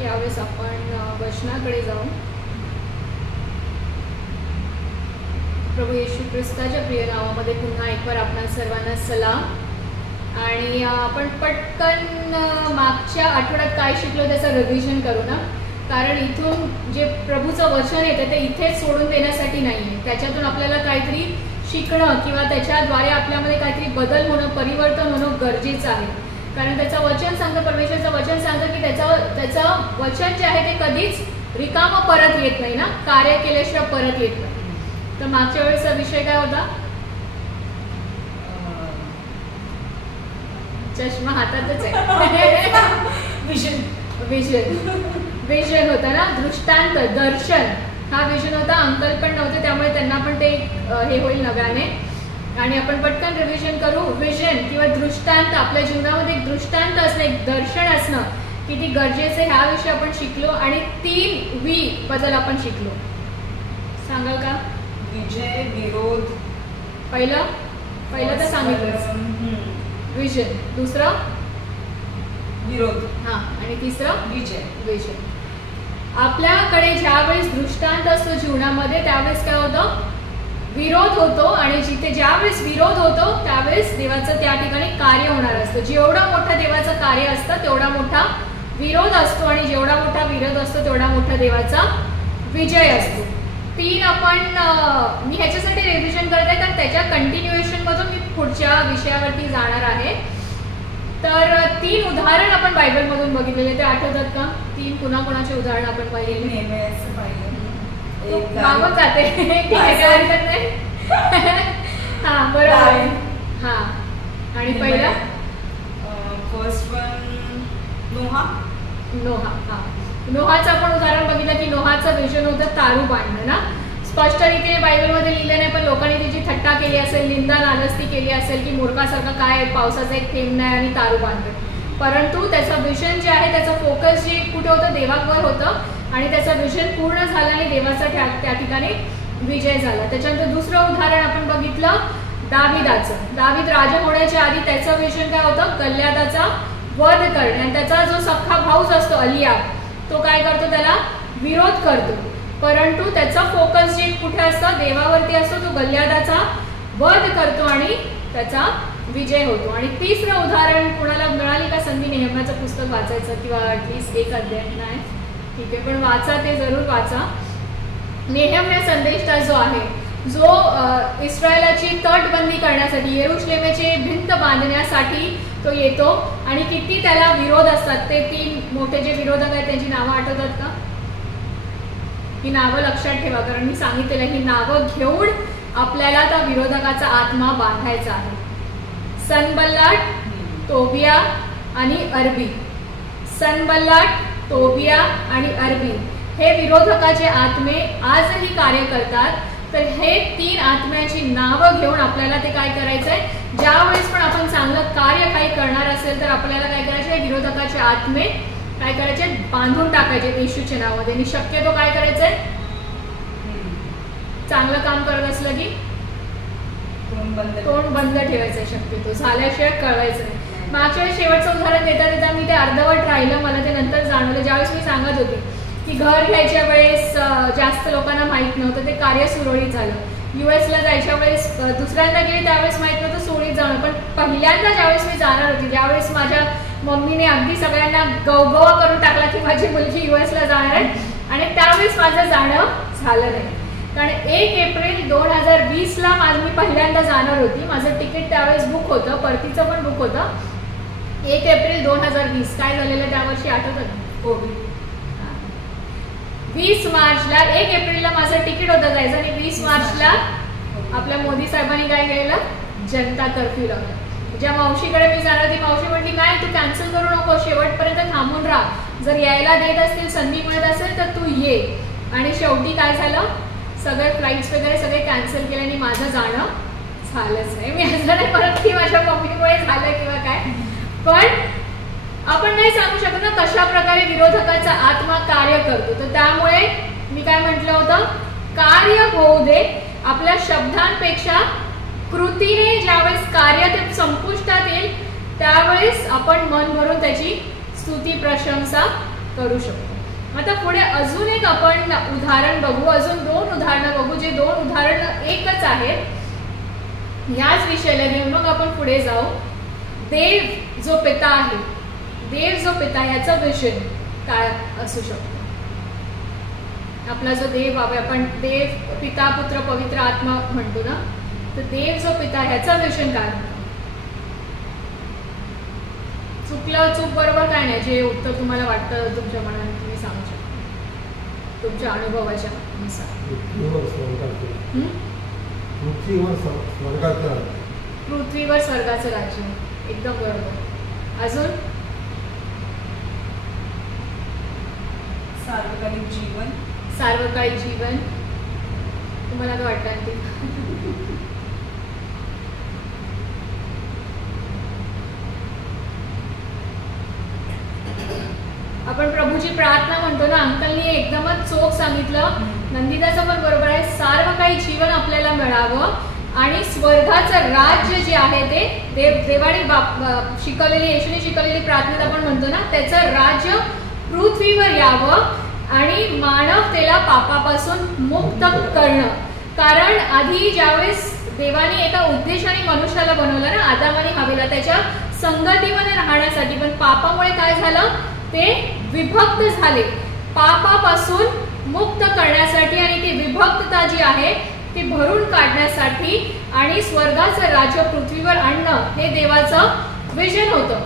की यावेळेस आपण वचनाकडे जाऊन प्रभू येशू ख्रिस्ताच्या प्रिय नावामध्ये पुन्हा एक बार आपणा सर्वांना सलाम. आणि आपण पटकन मागच्या आठवड्यात काय शिकलो त्याचं रिव्हिजन करू ना, कारण इथून जे प्रभूचं वचन येतं ते इथेच सोडून देण्यासाठी नाही आहे. त्याच्यातून आपल्याला काहीतरी शिकणं किंवा त्याच्याद्वारे आपल्यामध्ये काहीतरी बदल होणं, परिवर्तन होणं गरजेचं आहे. कारण त्याचं वचन सांगतं, परमेश्वरचं वचन सांगतं की त्याचं वचन जे आहे ते कधीच रिकामं परत येत नाही ना, कार्य केल्याशिवाय परत येत नाही. तर मागच्या वेळेचा विषय काय होता? चष्मा हातातच आहे. विजन विजन होता ना, दृष्टांत, दर्शन हा विजन होता. अंकल पण नव्हते त्यामुळे त्यांना पण ते हे होईल नव्याने. आणि आपण पटकन रिव्हिजन करू. विजन किंवा दृष्टांत, आपल्या जीवनामध्ये एक दृष्टांत असणं, एक दर्शन असणं किती गरजेचं ह्या विषयी आपण शिकलो. आणि 3 वी बद्दल आपण शिकलो. सांगाल का? विजय, विरोध. पहिलं तर सांगितलं विजन, दुसरं विरोध, हा, आणि तिसरं विजय. विजय. आपल्याकडे ज्यावेळेस दृष्टांत असतो जीवनामध्ये त्यावेळेस काय होतं? विरोध होतो. आणि जिथे ज्यावेळेस विरोध होतो त्यावेळेस देवाचं त्या ठिकाणी कार्य होणार असतं. जेवढं मोठं देवाचं कार्य असतं तेवढा मोठा विरोध असतो, आणि जेवढा मोठा विरोध असतो तेवढा मोठा देवाचा विजय असतो. 3 आपण मी ह्याच्यासाठी रिव्हिजन करत आहे कारण त्याच्या कंटिन्युएशन मधून मी पुढच्या विषयावरती जाणार आहे. तर 3 उदाहरण आपण बायबल मधून बघितलेले, ते आठवतात का? 3 पुन्हा कोणाचे उदाहरण आपण पाहिले? मागून जाते. हा, बरोबर. हा, आणि पहिला फर्स्ट वन नोहा. हा, नोहाचं आपण उदाहरण बघितलं की नोहाचं विजन होतं तारू बांधणं ना. स्पष्टरीतीने बायबलमध्ये लिहिलं नाही, पण लोकांनी त्याची थट्टा केली असेल, निंदा नालस्ती केली असेल की मूर्खासारखं काय पावसाचा एक थेंब नाही आणि तारू बांधणं. परंतु त्याचं विजन जे आहे, त्याचं फोकस जे कुठे होतं? देवावर होतं. आणि त्याचं विजन पूर्ण झालं आणि देवाचा त्या ठिकाणी विजय झाला. त्याच्यानंतर दुसरं उदाहरण आपण बघितलं दाविदाचं. दाविद राजा होण्याच्या आधी त्याचं विजन काय होतं? गल्यादाचा वध करणे. आणि त्याचा जो सख्खा भाऊच असतो अलियाब, तो काय करतो? त्याला विरोध करतो. परंतु त्याचा फोकस जे कुठे असतं? देवावरती असतो. तो गल्यादाचा वध करतो आणि त्याचा विजय होतो. आणि तिसरं उदाहरण कुणाला मिळाली का संधी नेहम्याचं पुस्तक वाचायचं किंवा ॲटलिस्ट एक अध्याय? नाही, ठीक आहे, पण वाचा, ते जरूर वाचा. नेहम्या संदेष्टा जो आहे, जो इस्रायलाची तटबंदी करण्यासाठी, येरुशलेमेची भिंत बांधण्यासाठी तो येतो. आणि किती त्याला विरोध असतात. ते 3 मोठे जे विरोधक आहेत त्यांची नावं आठवतात का? ही नावं लक्षात ठेवा, कारण मी सांगितलेलं ही नावं घेऊन आपल्याला त्या विरोधकाचा आत्मा बांधायचा आहे. सनबल्लाट, तोबिया आणि अरबी. सनबल्लाट, तोबिया आणि अरबी हे विरोधकाचे आत्मे आजही कार्य करतात. तर हे 3 आत्म्याची नावं घेऊन आपल्याला ते काय करायचंय? ज्यावेळेस पण आपण चांगलं कार्य काही करणार असेल तर आपल्याला काय करायचे? विरोधकाचे आत्मे काय करायचे? बांधून टाकायचे येशूच्या नावामध्ये. आणि शक्यतो काय करायचंय? चांगलं काम करत असलं की तोंड बंद ठेवायचं, शक्यतो झाल्याशिवाय कळवायचं नाही. मागच्या वेळेस शेवटचं उदाहरण देता मी ते अर्धवट राहिलं, मला ते नंतर जाणवलं ज्यावेळेस मी सांगत होती की घर घ्यायच्या वेळेस जास्त लोकांना माहीत नव्हतं, ते कार्य सुरळीत झालं. US ला जायच्या वेळेस दुसऱ्यांदा गेले त्यावेळेस माहीत नव्हतं, सुरळीत जाणं. पण पहिल्यांदा ज्यावेळेस मी जाणार होती, ज्यावेळेस माझ्या मम्मीने अगदी सगळ्यांना गवगवा करून टाकला की माझी मुलगी US ला जाणार आहे, आणि त्यावेळेस माझं जाणं झालं नाही. कारण 1 एप्रिल 2020 ला मी पहिल्यांदा जाणार होती. माझं तिकीट त्यावेळेस बुक होतं, परतीचं पण बुक होतं. 1 एप्रिल 2020 काय झालेलं त्या वर्षी आठवतं? कोविड. 20 मार्चला, 1 एप्रिलला माझं तिकीट होतं जायचं, आणि 20 मार्चला आपल्या मोदी साहेबांनी काय केलं? जनता कर्फ्यू लावला. ज्या मावशीकडे मी जाणार ती मावशी म्हटली काय तू कॅन्सल करू नको, शेवटपर्यंत थांबून राहा, जर यायला देत असतील, संधी मिळत असेल तर तू ये. आणि शेवटी काय झालं? सगळे फ्लाईट्स वगैरे सगळे कॅन्सल केले आणि माझं जाणं झालंच नाही. मी असं नाही परत की माझ्या मम्मीमुळे झालं किंवा काय, पण आपण नाही सांगू शकत ना कशा प्रकारे विरोधकाचा आत्मा कार्य करतो. तर त्यामुळे मी काय म्हटलं होतं? कार्य होऊ दे. आपल्या शब्दांपेक्षा कृतीने ज्यावेळेस कार्य ते संपुष्टात येईल त्यावेळेस आपण मन भरून त्याची स्तुती प्रशंसा करू शकतो. आता पुढे अजून एक आपण उदाहरण बघू, अजून 2 उदाहरणं बघू, जे 2 उदाहरणं एकच आहेत. याच विषयाला घेऊन मग आपण पुढे जाऊ. देव जो पिता आहे, देव जो पिता याचं विजन काय असू शकतो? आपला जो देव आहे, आपण देव पिता पुत्र पवित्र आत्मा म्हणतो ना, तर देव जो पिता ह्याचा विजन काय? चुकलं चूक बरोबर काय नाही, जे उत्तर तुम्हाला वाटतं तुमच्या मनाने तुम्ही सांगू शकता तुमच्या अनुभवाच्या नुसार. पृथ्वीवर स्वर्गाचं राज्य, एकदम बरोबर. अजून सार्वकालिक जीवन. सार्वकालिक जीवन तुम्हाला काय वाटतं ते? आपण प्रभूची प्रार्थना म्हणतो ना, अंकलनी एकदमच चोख सांगितलं. नंदिताचं पण बरोबर आहे. सार्वकालिक जीवन आपल्याला मिळावं आणि स्वर्गाचं राज्य जे आहे ते देवाने शिकवलेली, येशूने शिकवलेली प्रार्थनेत आपण म्हणतो ना, त्याचं राज्य पृथ्वीवर यावं आणि मानवतेला पापापासून मुक्त करणं. कारण आधी ज्यावेळेस देवाने एका उद्देशाने मनुष्याला बनवलं ना, आदामाने हवेला त्याच्या संगतीमध्ये राहण्यासाठी, पण पापामुळे काय झालं, ते विभक्त झाले. पापापासून मुक्त करण्यासाठी आणि ती विभक्तता जी आहे ती भरून काढण्यासाठी आणि स्वर्गाचं राज्य पृथ्वीवर आणणं हे देवाचं विजन होतं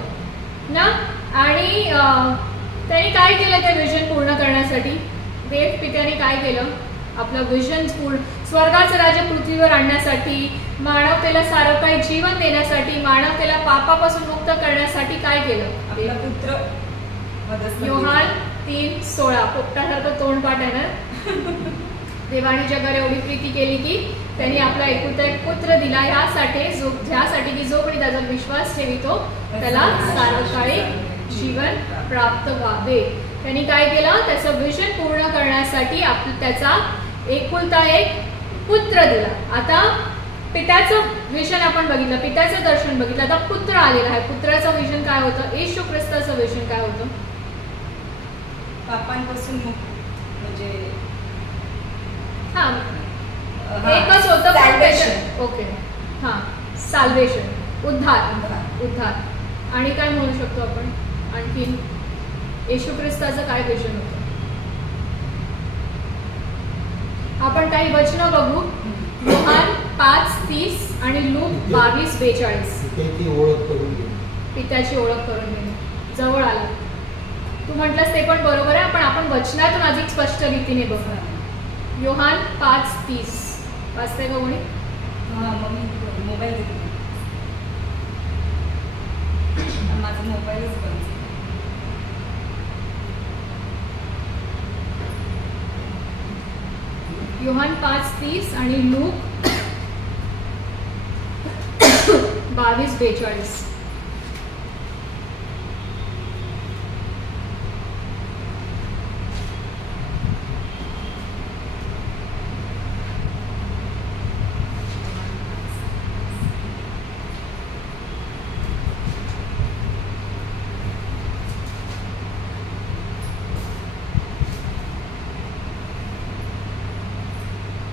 ना. आणि त्यांनी काय केलं ते विजन पूर्ण करण्यासाठी? देव पित्याने काय केलं? आपलं विजन स्वर्गाचं राज्य पृथ्वीवर आणण्यासाठी, मानवतेला सार्वकालिक जीवन देण्यासाठी, मानवतेला पापापासून मुक्त करण्यासाठी काय केलं? आपला पुत्र. योहान 3:16. पोपटासारखं तोंडपाठ आहे ना. देवाने जगाला एवढी प्रीती केली की त्यांनी आपला एकुलता एक पुत्र दिला, ह्यासाठी की जो कोणी त्याचा विश्वास ठेवितो त्याला सार्वकालिक जीवन प्राप्त व्हावे. त्यांनी काय केलं? त्याचं विजन पूर्ण करण्यासाठी त्याचा एकुलता एक पुत्र दिला. आता पित्याचं विजन आपण बघितलं, पित्याचं दर्शन बघितलं. आता पुत्र आलेला आहे. पुत्राचं विजन काय होतं? येशू ख्रिस्ताचं विजन काय होतं? पापांपासून मुक्त, म्हणजे एकच होतं. ओके, हा, साल्वेशन, उद्धार. आणि काय म्हणू शकतो आपण आणखी? येशू ख्रिस्ताचं काय विजन होतं? आपण काही वचनं बघू. योहान 5:30 आणि लूक 22:42. पित्याची ओळख करून देणे. जवळ आला. तू म्हटलंस ते पण बरोबर आहे, पण आपण वचनातून अधिक स्पष्ट रीतीने बघूया. योहान 5:30 वाचते का कोणी? मोबाईल माझा मोबाईलच बंद. योहान 5:30 आणि लूक 22:42.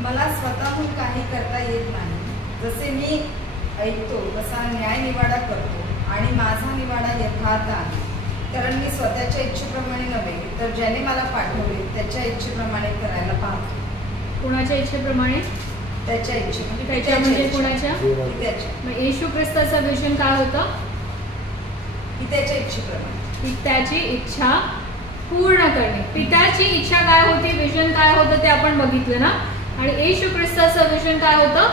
मला स्वतःहून काही करता येत नाही. जसे मी ऐकतो तसा न्याय निवाडा करतो आणि माझा निवाडा यथार्थ आहे. कारण मी स्वतःच्या इच्छेप्रमाणे नव्हे, तर ज्याने मला पाठवले त्याच्या इच्छेप्रमाणे करायला पाहतो. कुणाच्या इच्छेप्रमाणे? त्याच्या इच्छेप्रमाणे. त्याच्या म्हणजे कुणाच्या? त्याच्या. मग येशू ख्रिस्ताचं विजन काय होतं? त्याच्या इच्छेप्रमाणे. पित्याची इच्छा पूर्ण करणे. पित्याची इच्छा काय होती, विजन काय होतं ते आपण बघितलं ना. आणि येशू ख्रिस्ताचं विजन काय होतं?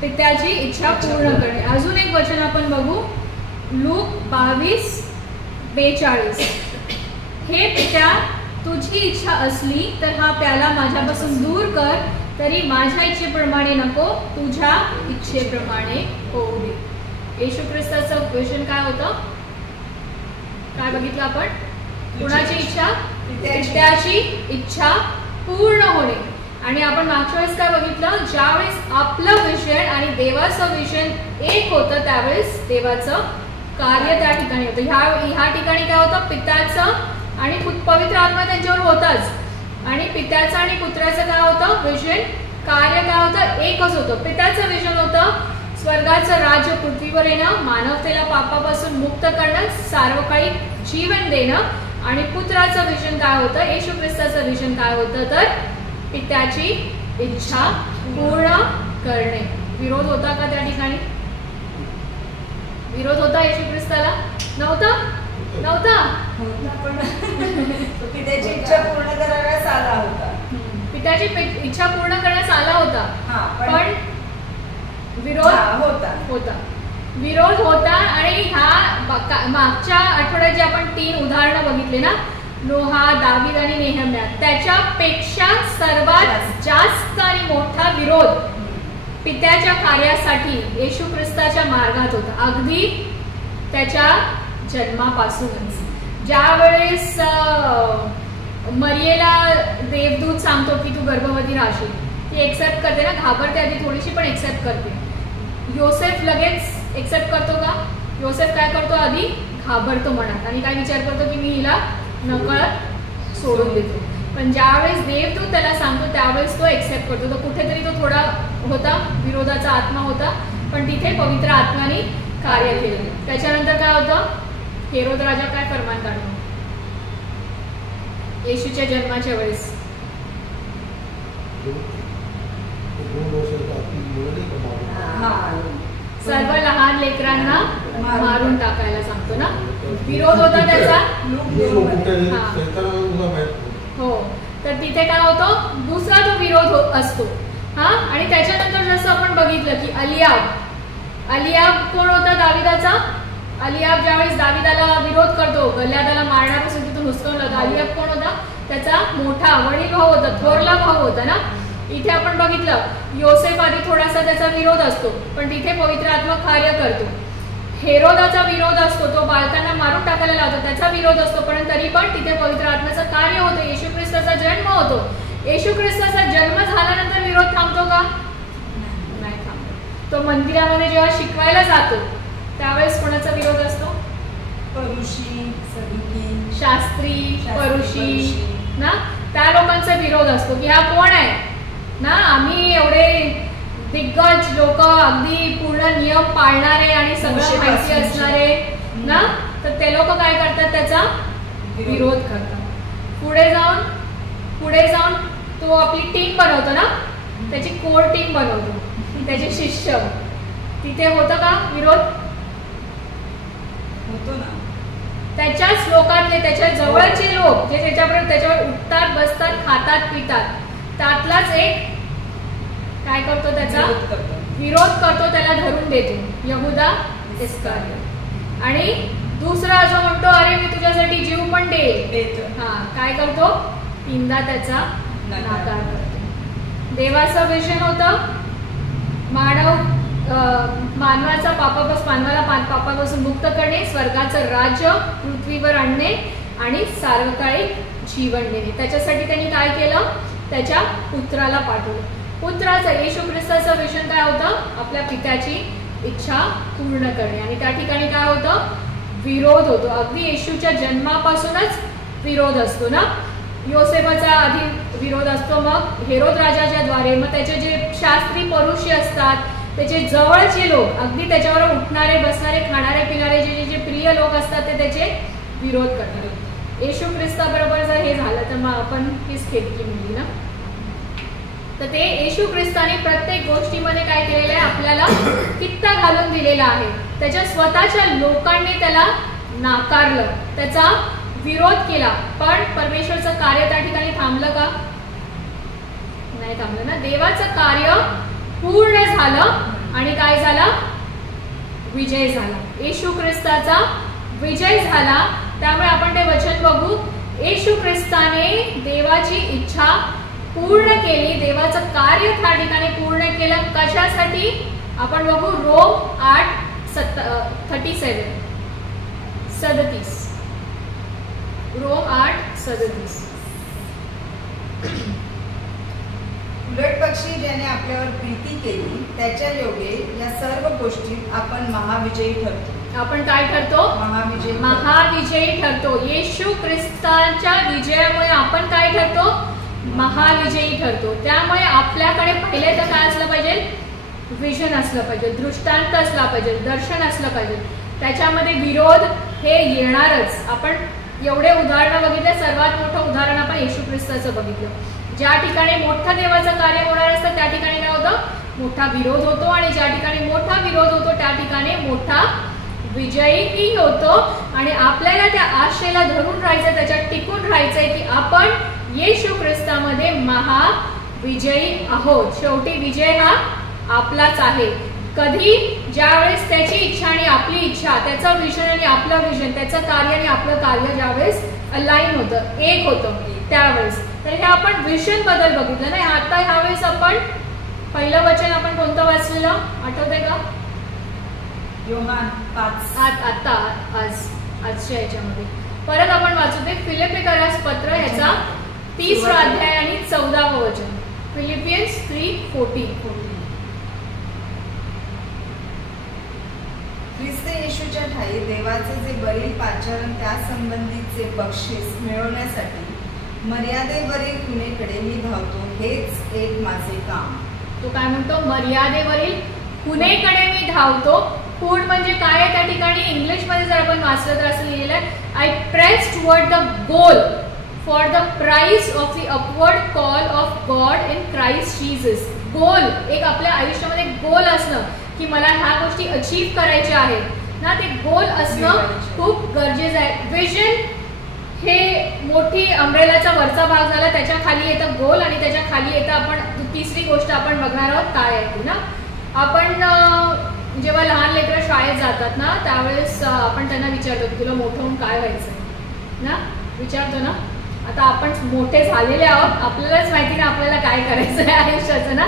पित्याची इच्छा पूर्ण करणे. अजून एक वचन आपण बघू. लूक 22:42. हे पित्या, तुझी इच्छा असली तर हा प्याला माझ्यापासून दूर कर, तरी माझ्या इच्छेप्रमाणे नको, तुझ्या इच्छेप्रमाणे होऊ दे. येशू ख्रिस्ताचं विजन काय होतं? काय बघितलं आपण? कुणाची इच्छा? पित्याची इच्छा पूर्ण होणे. आणि आपण मागच्या वेळेस काय बघितलं? ज्यावेळेस आपलं विजन आणि देवाचं विजन एक होतं त्यावेळेस देवाचं कार्य त्या ठिकाणी होतं. ह्या ठिकाणी काय होतं? पित्याचं आणि पवित्र आत्मा त्यांच्यावर होताच. आणि पित्याचं आणि पुत्राचं काय होतं विजन, कार्य काय होतं, एकच होतं. पित्याचं विजन होतं स्वर्गाचं राज्य पृथ्वीवर येणं, मानवतेला पापापासून मुक्त करणं, सार्वकालिक जीवन देणं. आणि पुत्राचं विजन काय होतं, येशू ख्रिस्ताचं विजन काय होतं तर पित्याची इच्छा पूर्ण करणे. विरोध होता का त्या ठिकाणी? विरोध होता येशू ख्रिस्ताला? नव्हता. पण पित्याची इच्छा पूर्ण करण्यास आला होता. पित्याची इच्छा पूर्ण करण्यास आला होता, पण विरोध होता. विरोध होता. आणि ह्या मागच्या आठवड्यात जे आपण 3 उदाहरणं बघितले ना, नोहा, दावीद आणि नेहम्या, त्याच्यापेक्षा सर्वात जास्त आणि मोठा विरोध पित्याच्या कार्यासाठी येशू ख्रिस्ताच्या मार्गात होता. अगदी त्याच्या जन्मापासूनच. ज्यावेळेस मरियेला देवदूत सांगतो की तू गर्भवती राहशील, ती एक्सेप्ट करते ना, घाबरते आधी थोडीशी पण एक्सेप्ट करते. योसेफ लगेच एक्सेप्ट करतो का? योसेफ काय करतो, आधी घाबरतो मनात आणि काय विचार करतो की मी हिला नकळत सोडून देतो. पण ज्यावेळेस देवदूत त्याला सांगतो त्यावेळेस तो एक्सेप्ट करतो. तो कुठेतरी तो थोडा होता, विरोधाचा आत्मा होता, पण तिथे पवित्र आत्म्याने कार्य केलं. त्याच्यानंतर काय होतं, हेरोद राजा काय फरमान काढतो येशूच्या जन्माच्या वेळेस? सर्व लहान लेकरांना मारून टाकायला सांगतो ना. विरोध होता त्याचा. हो, तर तिथे काय होतो, दुसरा तो विरोध असतो. आणि त्याच्यानंतर जसं आपण बघितलं की अलियाब कोण होता दाविदाचा? अलियाब ज्यावेळेस दाविदाला विरोध करतो, गल्यादाला मारण्यापासून तिथून हुसकावलं होतं, अलियाब कोण होता? त्याचा मोठा वडील भाऊ होता, थोरला भाऊ होता ना. इथे आपण बघितलं योसेफ आधी थोडासा त्याचा विरोध असतो, पण तिथे पवित्र आत्मा कार्य करतो. हेरोदाचा विरोध असतो, तो बालकांना मारून टाकायला लावतो, त्याचा विरोध असतो, पण तरी पण तिथे पवित्र आत्म्याचं कार्य होतं. येशू ख्रिस्ताचा जन्म होतो. येशू ख्रिस्ताचा जन्म झाल्यानंतर विरोध थांबतो का? नाही थांबतो. तो मंदिरामध्ये जेव्हा शिकवायला जातो त्यावेळेस कोणाचा विरोध असतो? परुषी, शास्त्री, परुषी ना, त्या लोकांचा विरोध असतो की हा कोण आहे ना, आम्ही एवढे दिग्गज लोक, अगदी पूर्ण नियम पाळणारे आणि सगळं माहिती असणारे ना, तर ते लोक काय करतात, त्याचा विरोध करतात. पुढे जाऊन तो आपली टीम बनवतो ना, त्याची कोर टीम बनवतो, त्याचे शिष्य. तिथे होतं का विरोध? होतो ना. त्याच्याच लोकांचे, त्याच्या जवळचे लोक जे त्याच्यावर उठतात, बसतात, खातात, पितात, त्यातलाच एक काय करतो, त्याचा विरोध करतो, त्याला धरून देतो, यहूदा इस्करियोत. आणि दुसरा जो म्हणतो अरे मी तुझ्यासाठी जीव पण देतो, काय करतो, 3दा त्याचा नाकार करतो. देवाचं विजन होतं मानवाला पापापासून मुक्त करणे, स्वर्गाचं राज्य पृथ्वीवर आणणे आणि सार्वकालिक जीवन देणे. त्याच्यासाठी त्यांनी काय केलं, त्याच्या पुत्राला पाठवलं. पुत्राचं, येशू ख्रिस्ताचं विजन काय होतं, आपल्या पित्याची इच्छा पूर्ण करणे. आणि त्या ठिकाणी काय होतं, विरोध होतो. अगदी येशूच्या जन्मापासूनच विरोध असतो ना. योसेफाचा आधी विरोध असतो, मग हेरोद राजाच्या द्वारे, मग त्याचे जे शास्त्री परुषी असतात, त्याचे जवळचे लोक, अगदी त्याच्यावर उठणारे, बसणारे, खाणारे, पिणारे जे प्रिय लोक असतात ते त्याचे विरोध करतात. येशू ख्रिस्ताबरोबर जर हे झालं तर मग आपण हीच केली मुली ना. तर ते येशू ख्रिस्ताने प्रत्येक गोष्टीमध्ये काय केलेलं आहे, आपल्याला कित्ता घालून दिलेला आहे. त्याच्या स्वतःच्या लोकांनी त्याला नाकारलं, त्याचा विरोध केला, पण परमेश्वरचं कार्य त्या ठिकाणी थांबलं का? नाही थांबलं ना. देवाचं कार्य पूर्ण झालं आणि काय झालं, विजय झाला. येशू ख्रिस्ताचा विजय झाला. त्यामुळे आपण ते वचन बघू, येशू ख्रिस्ताने देवाची इच्छा पूर्ण केली, देवाचं कार्य त्या ठिकाणी पूर्ण केलं. कशासाठी आपण बघू, रोम 8:37 रोम 8:37. उलट पक्षी ज्याने आपल्यावर प्रीती केली त्याच्या योगे या सर्व गोष्टीत आपण महाविजयी ठरतो. आपण काय ठरतो? महाविजयी ठरतो. येशू ख्रिस्ताच्या विजयामुळे आपण काय ठरतो? महाविजयी ठरतो. त्यामुळे आपल्याकडे पहिले तर काय असलं पाहिजे? विजन असलं पाहिजे, दृष्टांत असला पाहिजे, दर्शन असलं पाहिजे. त्याच्यामध्ये विरोध हे येणारच. आपण एवढे उदाहरणं बघितले. सर्वात मोठं उदाहरण आपण येशू ख्रिस्ताचं बघितलं. ज्या ठिकाणी मोठं देवाचं कार्य होणार असतं त्या ठिकाणी काय होतं? मोठा विरोध होतो. आणि ज्या ठिकाणी मोठा विरोध होतो त्या ठिकाणी मोठा विजयही होतो. आणि आपल्याला त्या आशेला धरून राहायचं, त्याच्यात टिकून राहायचंय की आपण येशू ख्रिस्तामध्ये महाविजयी आहोत. शेवटी विजय हा आपलाच आहे. कधी? ज्यावेळेस त्याची इच्छा आणि आपली इच्छा, त्याचं विजन आणि आपलं विजन, त्याचं कार्य आणि आपलं कार्य ज्यावेळेस अलाइन होतं, एक होतं त्यावेळेस. तर हे आपण विजन बद्दल बघितलं नाही. आता ह्यावेळेस आपण पहिलं वचन आपण कोणतं वाचलेलं आठवतंय का? योहान 5. आता आजच्या याच्यामध्ये परत आपण वाचू दे. फिलिपिकरास पत्र ह्याचा 30वा अध्याय आणि 14वं वचन. फिलिपियन्स 3:14. ख्रिस्त येशूच्या ठाई देवाचे जे बरील पाचारण त्या संबंधीचे बक्षीस मिळवण्यासाठी मर्यादेवरील खुणेकडे मी धावतो, हेच एक माझे काम. तो काय म्हणतो? मर्यादेवरील खुणेकडे मी धावतो. खूण म्हणजे काय आहे त्या ठिकाणी? इंग्लिशमध्ये जर आपण वाचलं तर असं लिहिलेलं आहे, I press toward the goal for the prize of the upward call of God in Christ Jesus. Goal, एक आपल्या आयुष्यामध्ये गोल असणं की मला ह्या गोष्टी अचीव करायच्या आहेत ना, ते गोल असणं खूप गरजेचं आहे. विजन हे मोठी अम्ब्रेलाचा वरचा भाग झाला, त्याच्या खाली येतं गोल आणि त्याच्या खाली येतं आपण तिसरी गोष्ट आपण बघणार आहोत काय आहे ना. आपण जेव्हा लहान लेकरं शाळेत जातात ना त्यावेळेस आपण त्यांना विचारतो की तुला मोठं होऊन काय व्हायचंय ना, विचारतो ना. आता आपण मोठे झालेले आहोत, आपल्यालाच माहिती ना आपल्याला काय करायचं आहे आयुष्याचं ना.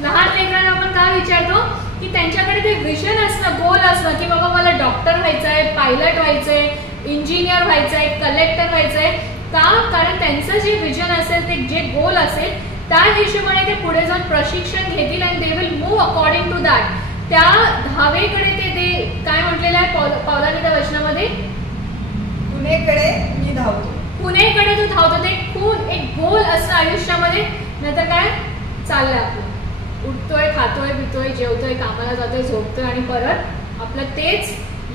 लहान लेकरांना आपण काय विचारतो की त्यांच्याकडे ते विजन असणं, गोल असणं की बाबा मला डॉक्टर व्हायचंय, पायलट व्हायचंय, इंजिनियर व्हायचंय, कलेक्टर व्हायचंय. का? कारण त्यांचं जे विजन असेल, ते जे गोल असेल त्या हिशोबाने ते पुढे जाऊन प्रशिक्षण घेतील आणि they will move according to that. त्या धावेकडे ते काय म्हटलेलं आहे पौलानी त्या वचनामध्ये? पुणेकडे मी धावतो. पुणेकडे तू धावतो. ते खून एक गोल असणं आयुष्यामध्ये. नाहीतर काय चाललंय आपलं, उठतोय, खातोय, पितोय, जेवतोय, कामाला जातोय, झोपतोय आणि परत आपलं तेच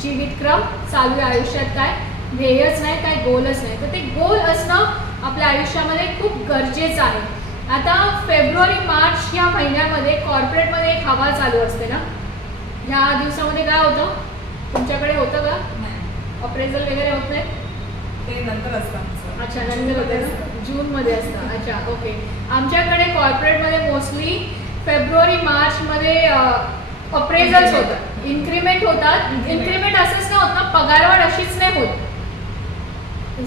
जीवितक्रम चालू आहे. आयुष्यात काय ध्येयच नाही, काय गोलच नाही. तर ते गोल असणं आपल्या आयुष्यामध्ये खूप गरजेचं आहे. आता फेब्रुवारी मार्च या महिन्यामध्ये कॉर्पोरेटमध्ये एक हवा चालू असते ना. ह्या दिवसामध्ये काय होतं? तुमच्याकडे होतं का अप्रेझल वगैरे? होत नाही ते नंतर असतं. अच्छा, नंतर होते ना, जूनमध्ये असतं. अच्छा, ओके. आमच्याकडे कॉर्पोरेटमध्ये मोस्टली फेब्रुवारी मार्चमध्ये अप्रेझल्स होतात, इन्क्रीमेंट होतात. इन्क्रीमेंट असंच नाही होत ना, पगारवाढ अशीच नाही होत.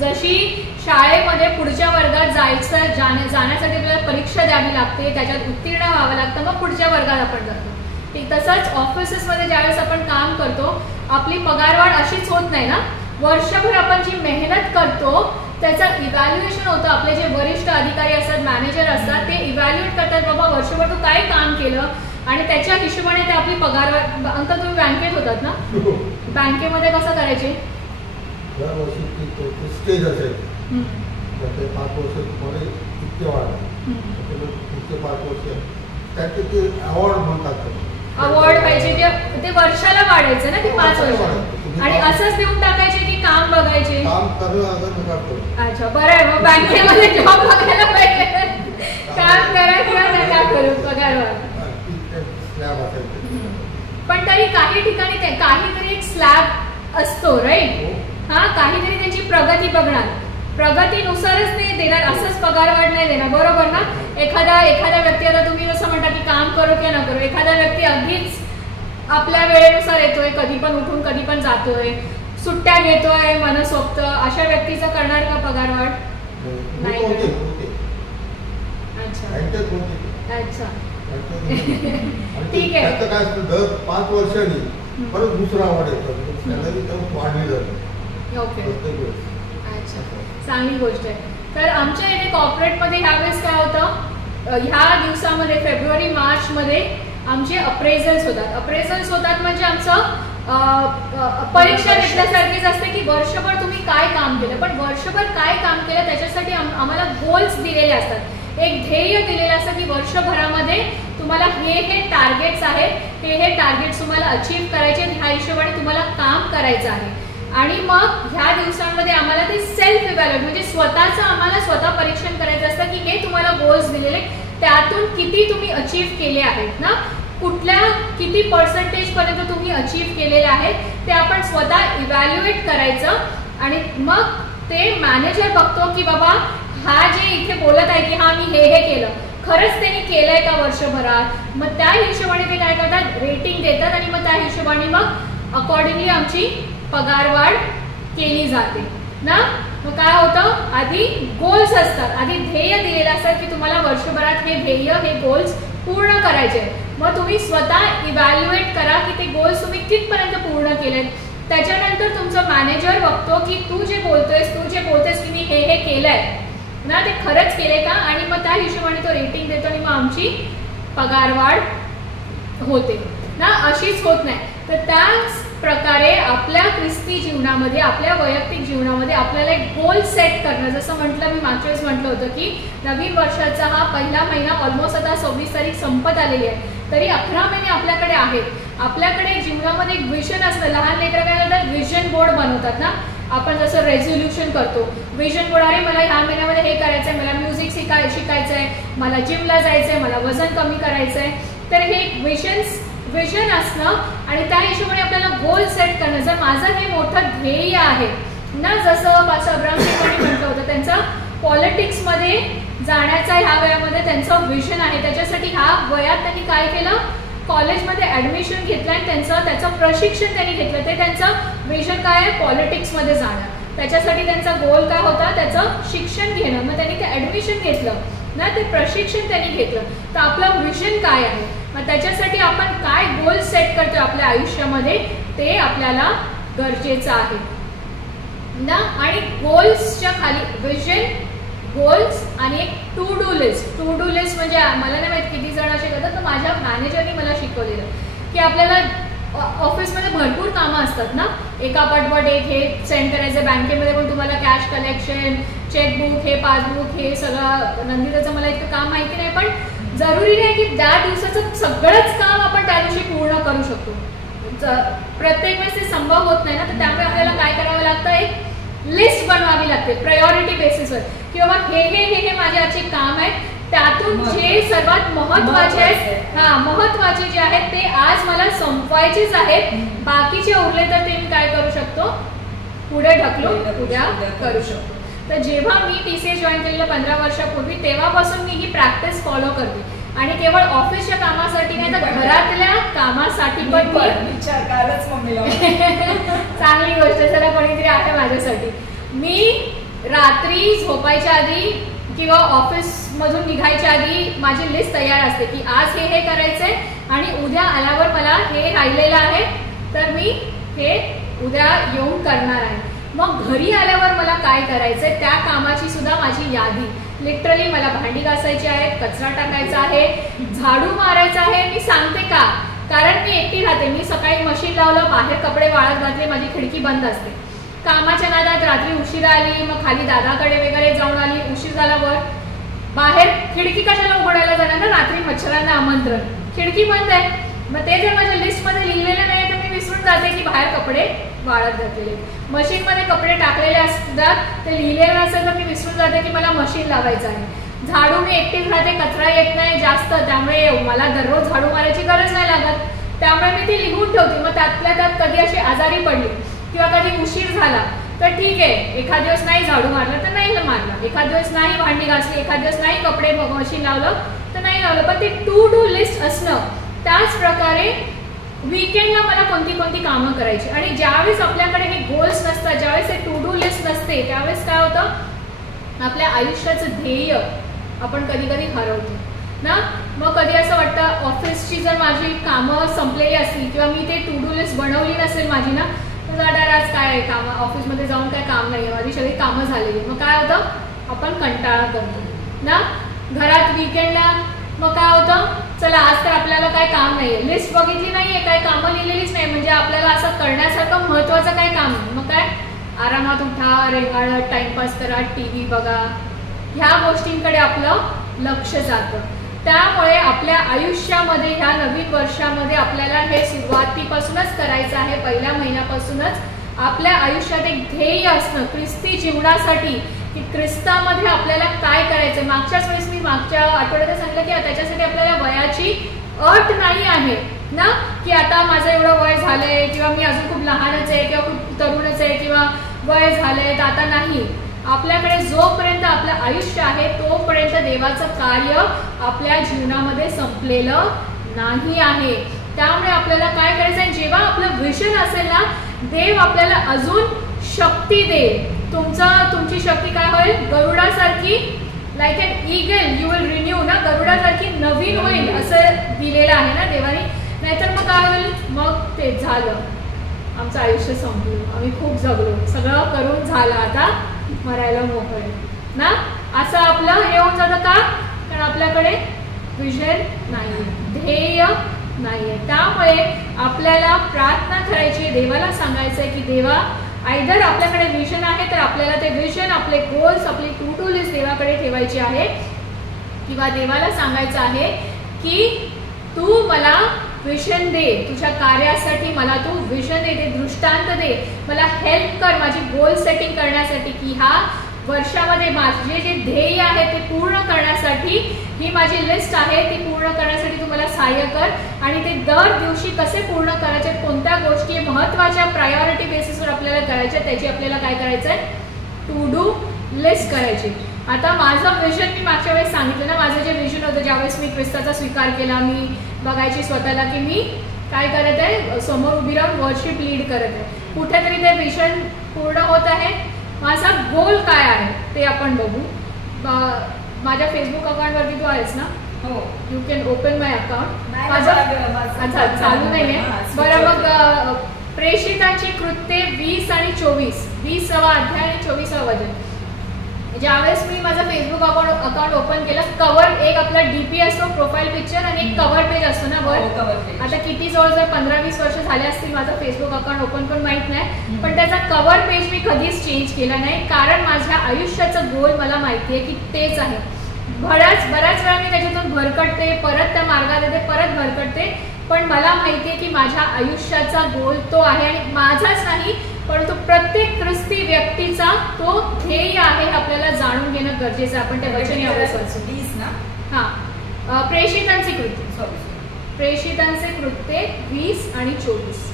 जशी शाळेमध्ये पुढच्या वर्गात जाण्यासाठी आपल्याला परीक्षा द्यावी लागते, त्याच्यात उत्तीर्ण व्हावं लागतं, मग पुढच्या वर्गात आपण जातो. तसंच ऑफिसेसमध्ये ज्यावेळेस आपण काम करतो आपली पगारवाढ अशीच होत नाही ना. वर्षभर आपण जी मेहनत करतो त्याचं इव्हॅल्युएशन होतं. आपले जे वरिष्ठ अधिकारी असतात, मॅनेजर असतात, ते इव्हॅल्युएट करतात, बाबा वर्षभर तू काय काम केलं आणि त्याच्या हिशोबाने ते आपली पगारवाढ. अंकल तुम्ही बँकेत होतात ना, बँकेमध्ये कसं करायचे? स्टेज असायचं, 5 वर्ष तुम्हाला इतके वाढले, 5 वर्ष त्याचे ते अवॉर्ड म्हणतात. अवॉर्ड पाहिजे ते वर्षाला वाढायचं ना, ते 5 वर्ष. आणि असंच देऊन टाकायचे की काम बघायचे? काम करणं. अच्छा, बरं आहे. मग बँकेमध्ये जॉब बघायला पाहिजे, काम करा किंवा नका करू, पगारवाढ. पण तरी काही ठिकाणी काहीतरी एक स्लॅब असतो, राईट? हा, काहीतरी त्यांची प्रगती बघणार, प्रगतीनुसारच ते देणार, असंच पगारवाढ नाही देणार, बरोबर ना. एखाद्या व्यक्ती, आता तुम्ही जसं म्हणता की काम करो किंवा न करो, एखादा व्यक्ती अगदीच आपल्या वेळेनुसार येतोय, कधी पण उठून कधी पण जातोय, सुट्ट्या घेतोय मनसोक्त, अशा व्यक्तीचं करणार का पगारवाढ? नाही. अच्छा अच्छा, ठीक आहे. काय असतं, दर 5 वर्षांनी परत दुसरा अवॉर्ड येतो, सॅलरी वाढली जाते. ओके, अच्छा, चांगली गोष्ट आहे. तर आमच्या इथे कॉर्पोरेटमध्ये ह्यावेळेस काय होतं, ह्या दिवसामध्ये फेब्रुवारी मार्चमध्ये आमचे अप्रेझल्स होतात. अप्रेझल्स होतात म्हणजे आमचं परीक्षा घेतल्यासारखीच असते की वर्षभर तुम्ही काय काम केलं, पण वर्षभर काय काम केलं त्याच्यासाठी आम्हाला गोल्स दिलेले असतात, एक ध्येय दिलेलं असतं की वर्षभरामध्ये तुम्हाला हे टार्गेट्स आहेत, हे टार्गेट्स तुम्हाला अचीव्ह करायचे, ह्या हिशोबाने तुम्हाला काम करायचं आहे. आणि मग ह्या दिवसांमध्ये आम्हाला ते सेल्फ इव्हॅल्युएट म्हणजे स्वतःचं आम्हाला स्वतः परीक्षण करायचं असतं की हे तुम्हाला गोल्स दिलेले त्यातून किती तुम्ही अचीव्ह केले आहेत ना, कुठल्या किती पर्सेंटेज पर्यंत तुम्ही अचीव्ह केलेले आहेत ते आपण स्वतः इव्हॅल्युएट करायचं. आणि मग ते मॅनेजर बघतो की बाबा हा जे इथे बोलत आहे की हा मी हे केलं, खरंच त्यांनी केलंय का वर्षभरात. मग त्या हिशोबाने ते काय करतात, रेटिंग देतात आणि मग त्या हिशोबाने मग अकॉर्डिंगली आमची पगारवाढ केली जाते ना. मग काय होतं, आधी गोल्स असतात, आधी ध्येय दिलेलं असतात की तुम्हाला वर्षभरात हे ध्येय हे गोल्स पूर्ण करायचे. मग तुम्ही स्वतः इव्हॅल्युएट करा की ते गोल्स तुम्ही कितपर्यंत पूर्ण केलेत. त्याच्यानंतर तुमचं मॅनेजर बघतो की तू जे बोलतेस की मी हे केलंय ना, ते खरंच केले का, आणि मग त्या हिशोबाने तो रेटिंग देतो आणि मग आमची पगारवाढ होते ना. अशीच होत नाही तर त्याच प्रकारे आपल्या ख्रिस्ती जीवनामध्ये, आपल्या वैयक्तिक जीवनामध्ये आपल्याला एक गोल सेट करणं, जसं म्हटलं मी मागच्या वेळेस म्हटलं होतं की नवीन वर्षाचा हा पहिला महिना ऑलमोस्ट आता 26 तारीख संपत आलेली आहे, तरी 11 महिने आपल्याकडे आहेत. आपल्याकडे जीवनामध्ये एक विजन असतं. लहान लेकरं काय करतात, विजन बोर्ड बनवतात ना. आपण जसं रेझोल्युशन करतो, विजन बोर्ड, अरे मला ह्या महिन्यामध्ये हे करायचंय, मला म्युझिक शिकायचंय, मला जिमला जायचंय, मला वजन कमी करायचंय. तर हे एक विजन असणं आणि त्या हिशोबाने आपल्याला गोल सेट करणं. जर माझं हे मोठं ध्येय आहे ना, जसं पास्टर अब्राहम शेखरांनी म्हटलं होतं, त्यांचं पॉलिटिक्समध्ये जाण्याचा ह्या वयामध्ये त्यांचं विजन आहे. त्याच्यासाठी ह्या वयात त्यांनी काय केलं, कॉलेजमध्ये ऍडमिशन घेतलं आणि त्याचं प्रशिक्षण त्यांनी घेतलं. ते त्यांचं विजन काय आहे, पॉलिटिक्समध्ये जाणं. त्याच्यासाठी त्यांचा गोल काय होता, त्याचं शिक्षण घेणं. मग त्यांनी ते ऍडमिशन घेतलं ना, ते प्रशिक्षण त्यांनी घेतलं. तर आपलं विजन काय आहे, मग त्याच्यासाठी आपण काय गोल सेट करतोय आपल्या आयुष्यामध्ये ते आपल्याला गरजेचं आहे ना. आणि गोल्सच्या खाली विजन, गोल्स आणि एक to do list. To do list म्हणजे मला नाही माहित किती जण असे करतात, तर माझ्या मॅनेजरनी मला शिकवलेलं की आपल्याला ऑफिसमध्ये भरपूर कामं असतात ना, एका पाठोपाठ एक हे सेंड करायचं. बँकेमध्ये पण तुम्हाला कॅश कलेक्शन, चेकबुक, हे पासबुक, हे सगळं. नंदिताचं मला इतकं काम माहिती नाही, पण जरुरी नाही की त्या दिवसाचं सगळंच काम आपण त्या दिवशी पूर्ण करू शकतो. प्रत्येक वेळेस ते संभव होत नाही ना, तर त्यामुळे आपल्याला काय करावं लागतं, एक लिस्ट बनवावी लागते प्रायोरिटी बेसिसवर की बाबा हे माझे आजचे काम आहेत, त्यातून जे सर्वात महत्वाचे आहेत, महत्वाचे जे आहेत ते आज मला संपवायचेच आहेत. बाकीचे उरले तर ते मी काय करू शकतो, पुढे ढकलून उद्या करू शकतो. तर जेव्हा मी TCS जॉईन केलेलं 15 वर्षापूर्वी, तेव्हापासून मी ही प्रॅक्टिस फॉलो करते. आणि केवळ ऑफिसच्या कामासाठी नाही तर घरातल्या कामासाठी पण विचार कालच मम्मीला चांगली गोष्ट, चला कोणीतरी आहे माझ्यासाठी. मी रात्री झोपायच्या आधी किंवा ऑफिस मधून निघायच्या आधी माझी लिस्ट तयार असते की आज हे करायचंय आणि उद्या आल्यावर मला हे राहिलेलं आहे तर मी हे उद्या येऊन करणार आहे. मग घरी आल्यावर मला काय करायचंय त्या कामाची सुद्धा माझी यादी. लिटरली मला भांडी घासायची आहेत, कचरा टाकायचा आहे, झाडू मारायचा आहे. मी सांगते का, कारण मी एकटी राहते. मी सकाळी मशीन लावलं, बाहेर कपडे वाळत घातले, माझी खिडकी बंद असते. कामाच्या नादात रात्री उशिरा आली, मग खाली दादाकडे वगैरे जाऊन आली, उशीर झाल्यावर बाहेर खिडकी कशाला उघडायला जाणार ना, रात्री मच्छरांना आमंत्रण, खिडकी बंद आहे. मग ते जर माझ्या लिस्टमध्ये लिहिलेलं नाही तर मी विसरून जाते की बाहेर कपडे वाळत घातलेले. मशीनमध्ये कपडे टाकलेले असतात, ते लिहिलेलं असेल तर मी विसरून जाते की मला मशीन लावायचं आहे. झाडू मी एकटीच राहते, कचरा येत नाही जास्त, त्यामुळे मला दररोज झाडू मारायची गरज नाही लागत, त्यामुळे मी ती लिहून ठेवते. मग त्यातल्या त्यात कधी अशी आजारी पडली किंवा कधी उशीर झाला तर ठीक आहे, एखाद दिवस नाही झाडू मारलं तर नाही मारलं, एखाद दिवस नाही भांडी घासली, एखाद दिवस नाही कपडे मशीन लावलं तर नाही लावलं. पण ते टू डू लिस्ट असणं. त्याच प्रकारे वीकेंडला मला कोणती कोणती कामं करायची. आणि ज्यावेळेस आपल्याकडे हे गोल्स नसतात, ज्यावेळेस हे टू डू लिस्ट नसते, त्यावेळेस काय होतं, आपल्या आयुष्याचं ध्येय आपण कधी कधी हरवतो ना. मग कधी असं वाटतं ऑफिसची जर माझी कामं संपलेली असतील किंवा मी ते टू डू लिस्ट बनवली नसेल माझी ना, तर आज काय काम, ऑफिसमध्ये जाऊन काय काम नाही, माझी सगळी कामं झालेली. मग काय होतं, आपण कंटाळा करतो ना. घरात वीकेंडला मग काय होतं, चला आज तर आपल्याला काय काम नाहीये, लिस्ट बघितली नाहीये, काय कामं लिहिलेलीच नाही, म्हणजे आपल्याला असं करण्यासारखं महत्वाचं काय काम नाही. मग काय, आरामात उठा, रेंगाळत टाइमपास करा, टीव्ही बघा, ह्या गोष्टींकडे आपलं लक्ष जातं. त्यामुळे आपल्या आयुष्यामध्ये ह्या नवीन वर्षामध्ये आपल्याला हे सुरुवातीपासूनच करायचं आहे. पहिल्या महिन्यापासूनच आपल्या आयुष्यात एक ध्येय असणं ख्रिस्ती जीवनासाठी, की ख्रिस्तामध्ये आपल्याला काय करायचं. मागच्याच वेळेस मी मागच्या आठवड्यात सांगितलं की त्याच्यासाठी आपल्याला वयाची अट नाही आहे ना, की आता माझं एवढं वय झालंय किंवा मी अजून खूप लहानच आहे किंवा खूप तरुणच आहे किंवा वय झालंय तर आता नाही. आपल्याकडे जोपर्यंत आपलं आयुष्य आहे तोपर्यंत देवाचं कार्य आपल्या जीवनामध्ये संपलेलं नाही आहे. त्यामुळे आपल्याला काय करायचं आहे, जेव्हा आपलं विजन असेल ना, देव आपल्याला अजून शक्ती देईल. तुमची शक्ती काय होईल, गरुडासारखी, like an eagle you will renew ना, गरुडासारखी नवीन होईल असं दिलेलं आहे ना देवाने. नाहीतर मग काय होईल, मग ते झालं, आमचं आयुष्य संपलं, आम्ही खूप जगलो, सगळं करून झालं, आता मरायला मोकळे ना, असं आपलं हे होऊन जातं. का, कारण आपल्याकडे विजन नाहीये, ध्येय नाहीये. त्यामुळे आपल्याला प्रार्थना करायची, देवाला सांगायचंय की देवा, आयदर आपल्याकडे विजन आहे तर आपल्याला ते विजन, आपले गोल्स, आपली टू डू लिस्ट देवाकडे ठेवायची आहे, किंवा देवाला सांगायचं आहे की तू मला विजन दे, तुझ्या कार्यासाठी मला तू विजन दे, दृष्टांत दे, मला हेल्प कर माझी गोल सेटिंग करण्यासाठी, की ह्या वर्षामध्ये माझे जे ध्येय आहे ते पूर्ण करण्यासाठी, ही माझी लिस्ट आहे ती पूर्ण करण्यासाठी तू मला सहाय्य कर. आणि ते दर दिवशी कसे पूर्ण करायचे, कोणत्या गोष्टी महत्वाच्या प्रायोरिटी बेसिसवर आपल्याला करायच्या, त्याची आपल्याला काय करायचंय, टू डू लिस्ट करायची. आता माझं विजन मी मागच्या वेळेस सांगितलं ना, माझं जे विजन होतं ज्यावेळेस मी ख्रिस्ताचा स्वीकार केला, मी बघायची स्वतःला की मी काय करत आहे, समोर उभी राहून वर्शिप लीड करत आहे, कुठेतरी ते विजन पूर्ण होत आहे. माझा गोल काय आहे ते आपण बघू. माझ्या फेसबुक अकाउंटवरती तू आहेस ना, हो, you can open my account. माझं अच्छा, चालू नाहीये बरं. मग प्रेषितांची कृत्ये 20 आणि 24, 20वा अध्याय आणि 24वा वचन. ज्यावेळेस मी माझं फेसबुक अकाउंट ओपन केलं, कव्हर एक आपला डीपी असतो, प्रोफाईल पिक्चर, आणि एक कव्हर पेज असतो ना वर. आता किती जवळ 15-20 वर्ष झाले असतील माझं फेसबुक अकाउंट ओपन, पण माहित नाही. पण त्याचा कव्हर पेज मी कधीच चेंज केला नाही, कारण माझ्या आयुष्याचं गोल मला माहिती आहे की तेच आहे. बऱ्याच वेळा मी त्याच्यातून भरकटते, परत त्या मार्गात येते, परत भरकटते, पण मला माहिती आहे की माझ्या आयुष्याचा गोल तो आहे, आणि माझाच नाही परंतु प्रत्येक ख्रिस्ती व्यक्तीचा तो ध्येय आहे, आपल्याला जाणून घेणं गरजेचं आहे. आपण त्या वचन यावेळेस वाचू ना. हा, प्रेषितांचे कृत्य, प्रेषितांचे कृत्ये 20 आणि 24.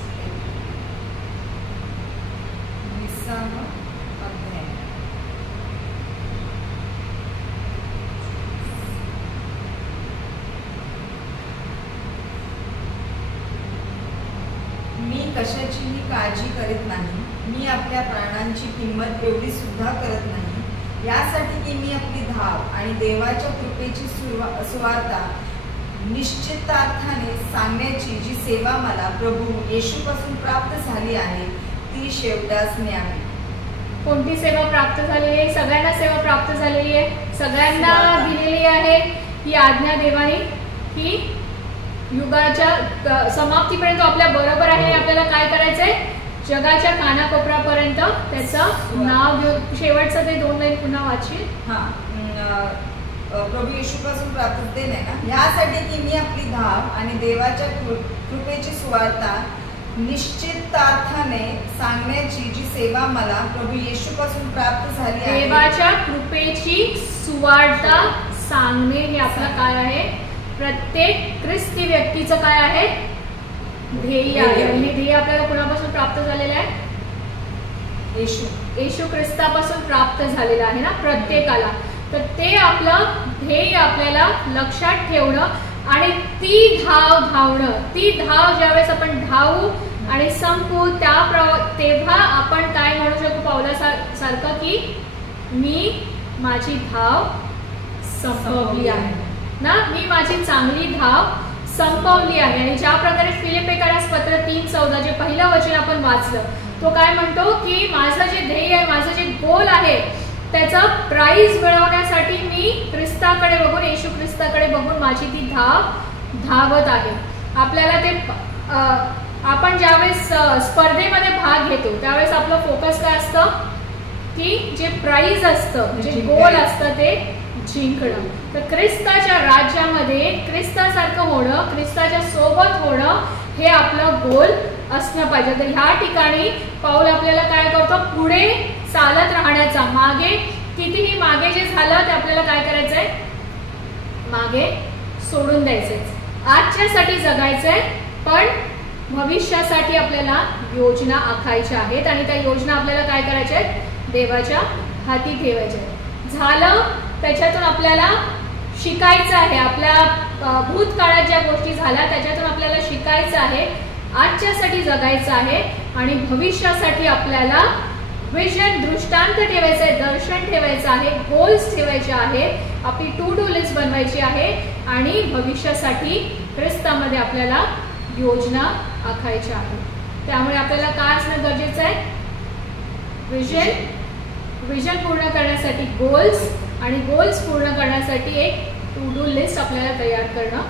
मी कशाचीही काळजी करीत नाही, मी आपल्या प्राणांची किंमत एवढी सुद्धा करत नाही, यासाठी की मी आपली धाव आणि देवाच्या कृपेची सुवार्ता निश्चितार्थाने सांगण्याची जी सेवा मला प्रभू येशूपासून प्राप्त झाली आहे ती शेवटास न्यावी. कोणती सेवा प्राप्त झालेली आहे? सगळ्यांना सेवा प्राप्त झालेली आहे, सगळ्यांना दिलेली आहे ही आज्ञा देवाने, की युगाच्या समाप्तीपर्यंत आपल्या बरोबर आहे. आपल्याला काय करायचंय, जगाच्या कानाकोपऱ्यापर्यंत त्याचं नाव घेऊन. शेवटचं ते 2 लाईन पुन्हा वाचशील. प्रभू येशूपासून प्राप्त नाही ना, यासाठी की मी आपली धाव आणि देवाच्या कृपेची सुवार्ता निश्चितार्थाने सांगण्याची जी सेवा मला प्रभू येशूपासून प्राप्त झाली आहे. देवाच्या कृपेची सुवार्ता सांगणे हे आपलं काय आहे, प्रत्येक ख्रिस्ती व्यक्तीचं काय आहे, ध्येय आहे. आणि ध्येय आपल्याला कुणापासून प्राप्त झालेलं आहे, येशू ख्रिस्तापासून प्राप्त झालेलं आहे ना प्रत्येकाला. तर ते आपलं ध्येय आपल्याला लक्षात ठेवणं आणि ती धाव धावणं. ती धाव ज्यावेळेस आपण धावू आणि संपू तेव्हा आपण काय म्हणू शकू पावलासारखं, की मी माझी धाव संपवली आहे ना, मी माझी चांगली धाव संपवली आहे. आणि ज्या प्रकारे फिलिप्पियरास पत्र 3:14 जे पहिलं वचन आपण वाचलं, तो काय म्हणतो की माझं जे ध्येय आहे, माझं जे गोल आहे, त्याचा प्राइज मिळवण्यासाठी मी मी ख्रिस्ताकडे बघून, येशू ख्रिस्ताकडे बघून माझी ती धावत आहे. आपल्याला ते आपण ज्यावेळेस स्पर्धेमध्ये भाग घेतो त्यावेळेस आपलं फोकस काय असतं की जे प्राइज असतं, जे गोल असतं ते जिंकणं. तर ख्रिस्ताच्या राज्यामध्ये ख्रिस्तासारखं होणं, ख्रिस्ताच्या सोबत होणं हे आपलं गोल असणं पाहिजे. तर ह्या ठिकाणी पाऊल आपल्याला काय करतो, पुढे चालत राहण्याचा, मागे कितीही मागे जे झालं ते आपल्याला काय करायचंय, मागे सोडून द्यायचंय. आजच्यासाठी जगायचंय पण भविष्यासाठी आपल्याला योजना आखायच्या आहेत आणि त्या योजना आपल्याला काय करायच्या आहेत, देवाच्या हाती ठेवायच्या आहेत. झालं त्याच्यातून आपल्याला शिकायचं आहे. आपल्या भूतकाळात ज्या गोष्टी झाल्या त्याच्यातून आपल्याला शिकायचं आहे, आजच्यासाठी जगायचं आहे आणि भविष्यासाठी आपल्याला विजन, दृष्टांत ठेवायचं आहे, दर्शन ठेवायचं आहे, गोल्स ठेवायचे आहे, आपली टू डू लिस्ट बनवायची आहे आणि भविष्यासाठी ख्रिस्तामध्ये आपल्याला योजना आखायची आहे. त्यामुळे आपल्याला काय असणं गरजेचं आहे, विजन पूर्ण करण्यासाठी गोल्स आणि गोल्स पूर्ण करण्यासाठी एक टू डू लिस्ट आपल्याला तयार करणं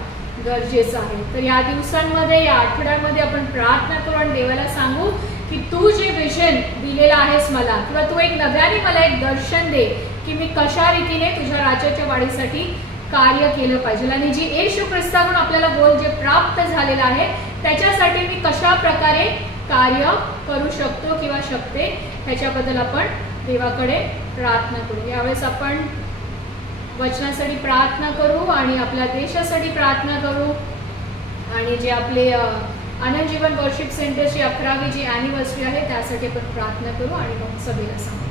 गरजेचं आहे. तर या दिवसांमध्ये, या आठवड्यामध्ये आपण प्रार्थना करू आणि देवाला सांगू की तू जे विजन दिलेलं आहेस मला, किंवा तू एक नव्याने मला एक दर्शन दे की मी कशा रीतीने तुझ्या राज्याच्या वाढीसाठी कार्य केलं पाहिजे आणि जी येशू ख्रिस्ताकडून आपल्याला गोल जे प्राप्त झालेला आहे त्याच्यासाठी मी कशा प्रकारे कार्य करू शकतो किंवा शकते ह्याच्याबद्दल आपण देवाकडे प्रार्थना करू. यावेळेस आपण वचनासाठी प्रार्थना करू आणि आपल्या देशासाठी प्रार्थना करू आणि जे आपले आनंद जीवन वर्शिप सेंटरची 11वी जी ॲनिव्हर्सरी आहे त्यासाठी आपण प्रार्थना करू आणि मग सभेला सांगू.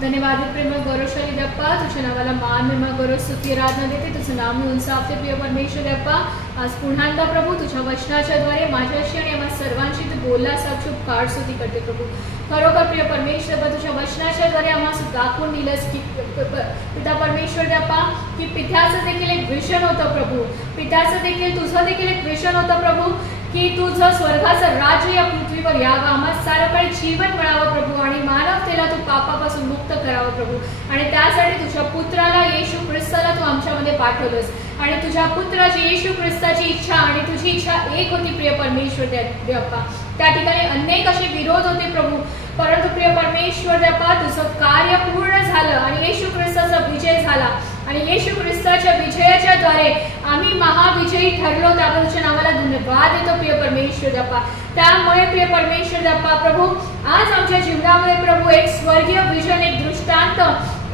धन्यवाद प्रेम गौरवशाली देप्पा, तुझ्या नावाला मान, महिमा, गौरव, स्तुती, आराधना देते. तुझं नाव मी उंचावते प्रिय परमेश्वर देप्पा. आज पुन्हा एकदा प्रभू तुझ्या वचनाच्याद्वारे माझ्याशी आणि आम्हा सर्वांशी तू बोललास, खूप काळ स्तुती करते प्रभू. खरोखर प्रिय परमेश्वर देप्पा, तुझ्या वचनाच्याद्वारे आम्हाला दाखवून दिलंस की पिता परमेश्वर देप्पा की पित्याचं देखील एक विजन होतं प्रभू, पित्याचं देखील तुझं देखील एक विजन होतं प्रभू की तुझं स्वर्गाचं राज्य या पृथ्वीवर यावं, आम्हाला सारं जीवन मिळावं प्रभू आणि मानवतेला तू पापापासून मुक्त करावं प्रभू. आणि त्यासाठी तुझ्या पुत्राला येशू ख्रिस्ताला तू आमच्यामध्ये पाठवलंस आणि तुझ्या पुत्राची येशू ख्रिस्ताची इच्छा आणि तुझी इच्छा एक होती प्रिय परमेश्वर देप्पा. त्या ठिकाणी अनेक असे विरोध होते प्रभू, परंतु प्रिय परमेश्वर देप्पा तुझं कार्य पूर्ण झालं आणि येशू ख्रिस्ताचा विजय झाला आणि येशू ख्रिस्ताच्या विजयाच्या द्वारे आम्ही महाविजयी ठरलो. त्याबद्दल तुझ्या नावाला धन्यवाद देतो प्रिय परमेश्वर देप्पा. त्यामुळे प्रिय परमेश्वर देप्पा प्रभू आज आमच्या जीवनामध्ये प्रभू एक स्वर्गीय विजन, एक दृष्टांत,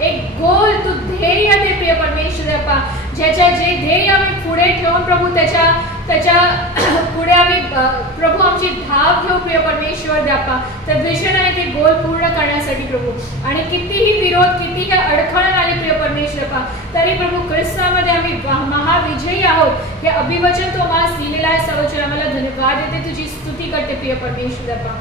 एक गोल तू ध्येय दे प्रिय परमेश्वर देप्पा. जे ध्येय आम्ही पुढे ठेवून प्रभू त्याच्या पुढे आम्ही प्रभू आमची धाव घेऊ प्रिय परमेश्वर देप्पा. तर विजन आहे ते गोल पूर्ण करण्यासाठी प्रभू. आणि कितीही विरोध, कितीही अडखळण आली प्रिय परमेश्वर देप्पा तरी प्रभू ख्रिस्तामध्ये आम्ही महाविजयी आहोत हे अभिवचन तो आम्हाला दिलेला आहे. सर्वचर आम्हाला धन्यवाद देते, तुझी स्तुती करते प्रिय परमेश्वर देप्पा.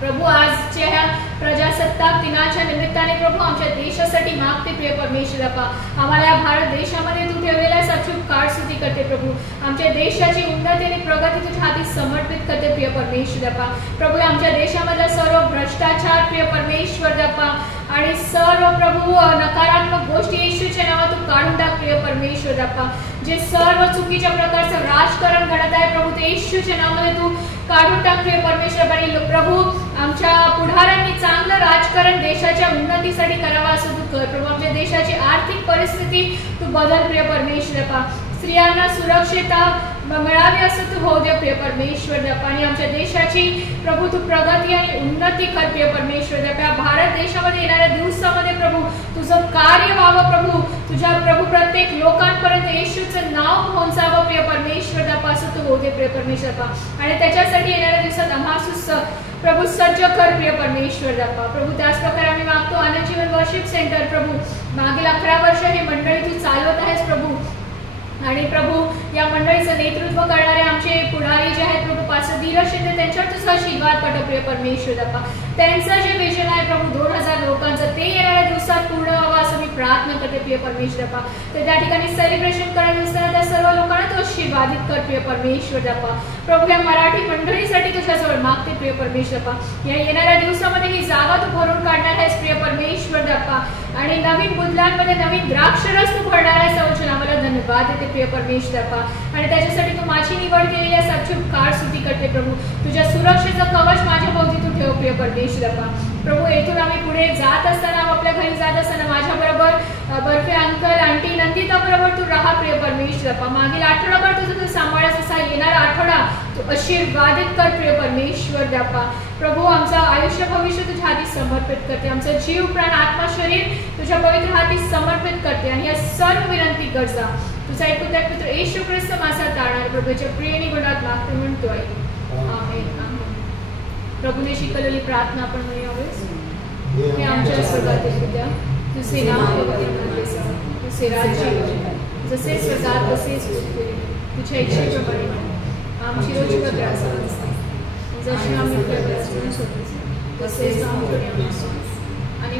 प्रभू आजच्या ह्या प्रजासत्ताक दिनाच्या निमित्ताने प्रभू आमच्या देशासाठी मागते प्रिय परमेश्वर देप्पा. आम्हाला या भारत देशामध्ये तू ठेवलेला अचूक काळ स्तुती करते प्रभू. आमच्या देशाची उन्नती आणि प्रगती तुझ्या हाती समर्पित करते प्रिय परमेश्वर देप्पा. प्रभू आमच्या देशामधला सर्व भ्रष्टाचार प्रिय परमेश्वर देप्पा आणि सर्व प्रभू नकारात्मक गोष्टी येशूच्या नावात तू काढून टाक प्रिय परमेश्वर देप्पा. जे सर्व चुकीच्या प्रकारचं राजकारण घडत आहे प्रभू ते येशूच्या नावाने तू काढून टाक प्रिय परमेश्वर. आणि प्रभू आमच्या पुढाऱ्यांनी चांगलं राजकारण देशाच्या उन्नतीसाठी करावं असं तू कर प्रभू. आमच्या देशाची आर्थिक परिस्थिती तू बदल प्रिय परमेश्वर देप्पा. स्त्रियांना सुरक्षितता मिळावी असं तू होऊ दे प्रिय परमेश्वर देप्पा. आणि आमच्या देशाची प्रभू तू प्रगती आणि उन्नती कर प्रिय परमेश्वर देप्पा. भारत देशामध्ये येणाऱ्या दिवसामध्ये प्रभू तुझं कार्य व्हावं प्रभू. तुझ्या प्रभू प्रत्येक लोकांपर्यंत येशूचं नाव पोहोचावं प्रिय परमेश्वर देप्पा असं तू होऊ दे प्रिय परमेश्वर देप्पा. आणि त्याच्यासाठी येणाऱ्या दिवसात आम्हाला प्रभू सज्ज कर प्रिय परमेश्वर देप्पा. प्रभू त्याच प्रकारे आम्ही मागतो आनंद जीवन वर्शिप सेंटर प्रभू मागील 11 वर्ष ही मंडळी तू चालवत आहेस प्रभू. आणि प्रभू या मंडळीचं नेतृत्व करणारे आमचे पुढारी जे आहेत प्रभू पास्टर धीरज शिंदे त्यांच्यावर तुझा आशीर्वाद पाठव प्रिय परमेश्वर देप्पा. त्यांचं जे विजन आहे प्रभू 2000 लोकांचं ते येणाऱ्या दिवसात पूर्ण व्हावं असं मी प्रार्थना करते प्रिय परमेश्वर देप्पा. तर त्या ठिकाणी सेलिब्रेशन करायचं असताना त्या सर्व लोकांना तू आशीर्वादित कर प्रिय परमेश्वर देप्पा. प्रभू या मराठी मंडळीसाठी तुझ्याजवळ मागते प्रिय परमेश्वर देप्पा. या येणाऱ्या दिवसामध्ये ही जागा तू भरून काढणार आहेस प्रिय परमेश्वर देप्पा. आणि नवीन बुधलांमध्ये नवीन द्राक्षरस तू भरणार आहे सवचन आम्हाला धन्यवाद देते प्रिय परमेश्वर बाप्पा. आणि त्याच्यासाठी तू माझी निवड केलेली आहे सच्चूप काळ स्तुती करते प्रभू. तुझ्या सुरक्षेचं कवच माझ्या भोवती तू ठेव प्रिय परमेश्वर बाप्पा. प्रभू येथून आम्ही पुढे जात असताना आपल्या घरी जात असताना माझ्याबरोबर बर्फे अंकल आंटी नंदिता बरोबर तू राहा प्रिय परमेश्वर बाप्पा. मागील आठवडाभर तुझं तू सांभाळायचं असा येणारा आठवडा तू आशीर्वादित कर प्रिय परमेश्वर बाप्पा. प्रभू आमचं आयुष्य भविष्य तुझ्या हाती समर्पित करते. आमचं जीव प्राण आत्मा शरीर तुझ्या पवित्र हाती समर्पित करते. आणि या सर्व विनंती गरजा तुझा ऐकून त्या पुत्र येशू ख्रिस्त माझा तारणार प्रभूच्या प्रियनी गुणात मागतो म्हणतोय. आमेन. प्रभूने शिकवलेली प्रार्थना आपण म्हणूयावेस. हे आमच्या स्वर्गातील पित्या तुझे नाव तुझे राज्य जसे स्वर्गात तसेच पृथ्वीवर तुझ्या इच्छेप्रमाणे आमची रोजची प्रत्याशा जशी आम्ही तसेच आमच्या आणि